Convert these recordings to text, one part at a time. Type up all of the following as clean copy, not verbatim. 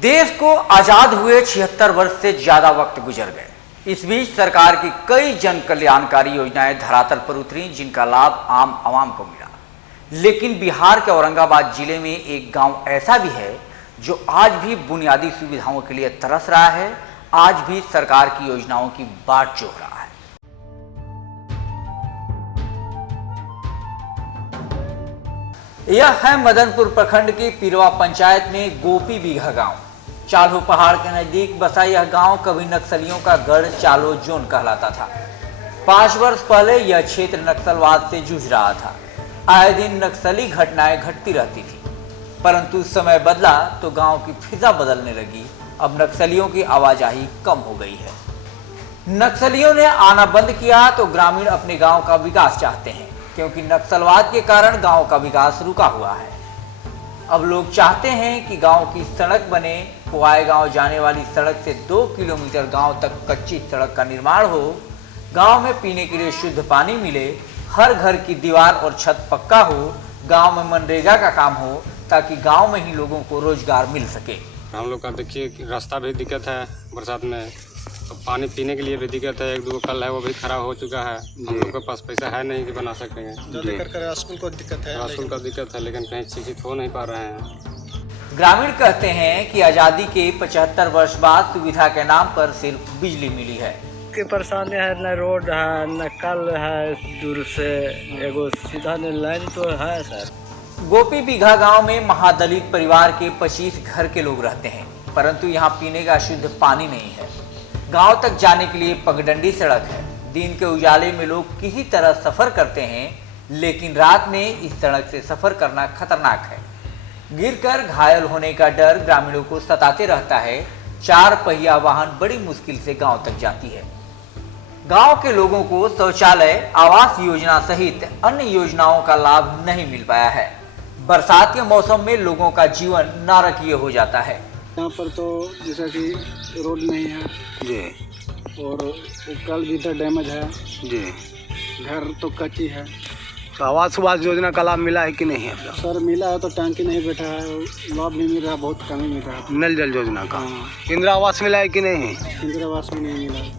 देश को आजाद हुए 76 वर्ष से ज्यादा वक्त गुजर गए। इस बीच सरकार की कई जन कल्याणकारी योजनाएं धरातल पर उतरी, जिनका लाभ आम आवाम को मिला। लेकिन बिहार के औरंगाबाद जिले में एक गांव ऐसा भी है जो आज भी बुनियादी सुविधाओं के लिए तरस रहा है, आज भी सरकार की योजनाओं की बाट जोह रहा है। यह है मदनपुर प्रखंड की पिरवा पंचायत में गोपी बीघा गांव। चालो पहाड़ के नजदीक बसा यह गांव कभी नक्सलियों का गढ़ चालो जोन कहलाता था। 5 वर्ष पहले यह क्षेत्र नक्सलवाद से जूझ रहा था। आए दिन नक्सली घटनाएं घटती रहती थी, परंतु समय बदला तो गांव की फिजा बदलने लगी। अब नक्सलियों की आवाजाही कम हो गई है। नक्सलियों ने आना बंद किया तो ग्रामीण अपने गांव का विकास चाहते हैं, क्योंकि नक्सलवाद के कारण गांव का विकास रुका हुआ है। अब लोग चाहते हैं कि गांव की सड़क बने। पुआए गांव जाने वाली सड़क से 2 किलोमीटर गांव तक कच्ची सड़क का निर्माण हो। गांव में पीने के लिए शुद्ध पानी मिले। हर घर की दीवार और छत पक्का हो। गांव में मनरेगा का काम हो, ताकि गांव में ही लोगों को रोजगार मिल सके। हम लोग का देखिए रास्ता भी दिक्कत है, बरसात में तो पानी पीने के लिए भी दिक्कत है। 1-2 कल है वो भी खराब हो चुका है। हम लोग के पास पैसा है नहीं कि बना सकेंगे। स्कूल को दिक्कत है, स्कूल का दिक्कत है, लेकिन कहीं शिक्षित हो नहीं पा रहे हैं। ग्रामीण कहते हैं कि आजादी के 75 वर्ष बाद सुविधा के नाम पर सिर्फ बिजली मिली है। की परेशानी है, न रोड है, न कल है, दूर से एगो सीधा न लाइन तो है सर। गोपी बीघा गांव में महादलित परिवार के 25 घर के लोग रहते हैं, परंतु यहाँ पीने का शुद्ध पानी नहीं है। गांव तक जाने के लिए पगडंडी सड़क है। दिन के उजाले में लोग किसी तरह सफर करते हैं, लेकिन रात में इस सड़क से सफर करना खतरनाक है। गिरकर घायल होने का डर ग्रामीणों को सताते रहता है। 4 पहिया वाहन बड़ी मुश्किल से गांव तक जाती है। गांव के लोगों को शौचालय, आवास योजना सहित अन्य योजनाओं का लाभ नहीं मिल पाया है। बरसात के मौसम में लोगों का जीवन नारकीय हो जाता है। यहाँ पर तो जैसा कि रोड नहीं है जी, और कल भी तो डैमेज है जी, घर तो कच्ची है। तो आवास योजना का लाभ मिला है कि नहीं है? सर मिला है तो टंकी नहीं बैठा है, लाभ भी मिल रहा है, बहुत कम ही मिल रहा है। नल जल योजना का हाँ। इंदिरा आवास मिला है कि नहीं? इंदिरा आवास में नहीं मिला।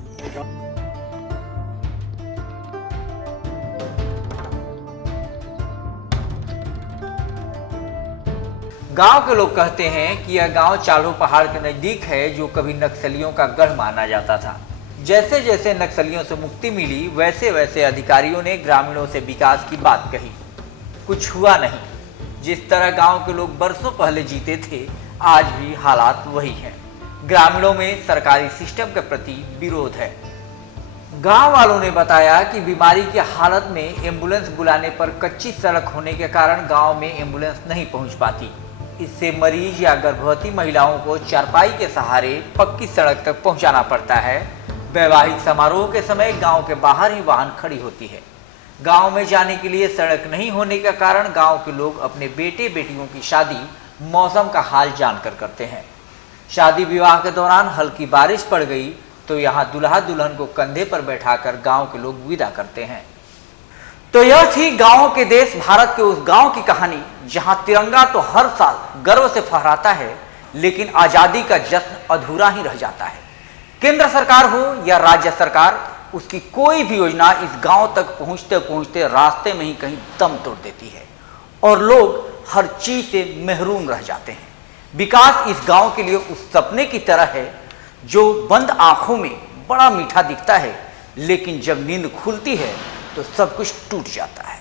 गांव के लोग कहते हैं कि यह गांव चालो पहाड़ के नजदीक है, जो कभी नक्सलियों का गढ़ माना जाता था। जैसे जैसे नक्सलियों से मुक्ति मिली, वैसे वैसे अधिकारियों ने ग्रामीणों से विकास की बात कही। कुछ हुआ नहीं। जिस तरह गांव के लोग बरसों पहले जीते थे, आज भी हालात वही हैं। ग्रामीणों में सरकारी सिस्टम के प्रति विरोध है। गांव वालों ने बताया कि बीमारी की हालत में एम्बुलेंस बुलाने पर कच्ची सड़क होने के कारण गांव में एम्बुलेंस नहीं पहुंच पाती। इससे मरीज या गर्भवती महिलाओं को चारपाई के सहारे पक्की सड़क तक पहुंचाना पड़ता है। वैवाहिक समारोह के समय गांव के बाहर ही वाहन खड़ी होती है। गांव में जाने के लिए सड़क नहीं होने के कारण गांव के लोग अपने बेटे बेटियों की शादी मौसम का हाल जानकर करते हैं। शादी विवाह के दौरान हल्की बारिश पड़ गई तो यहाँ दुल्हा दुल्हन को कंधे पर बैठाकर गांव के लोग विदा करते हैं। तो यह थी गांवों के देश भारत के उस गांव की कहानी, जहां तिरंगा तो हर साल गर्व से फहराता है, लेकिन आजादी का जश्न अधूरा ही रह जाता है। केंद्र सरकार हो या राज्य सरकार, उसकी कोई भी योजना इस गांव तक पहुंचते पहुंचते रास्ते में ही कहीं दम तोड़ देती है और लोग हर चीज से महरूम रह जाते हैं। विकास इस गांव के लिए उस सपने की तरह है जो बंद आंखों में बड़ा मीठा दिखता है, लेकिन जब नींद खुलती है तो सब कुछ टूट जाता है।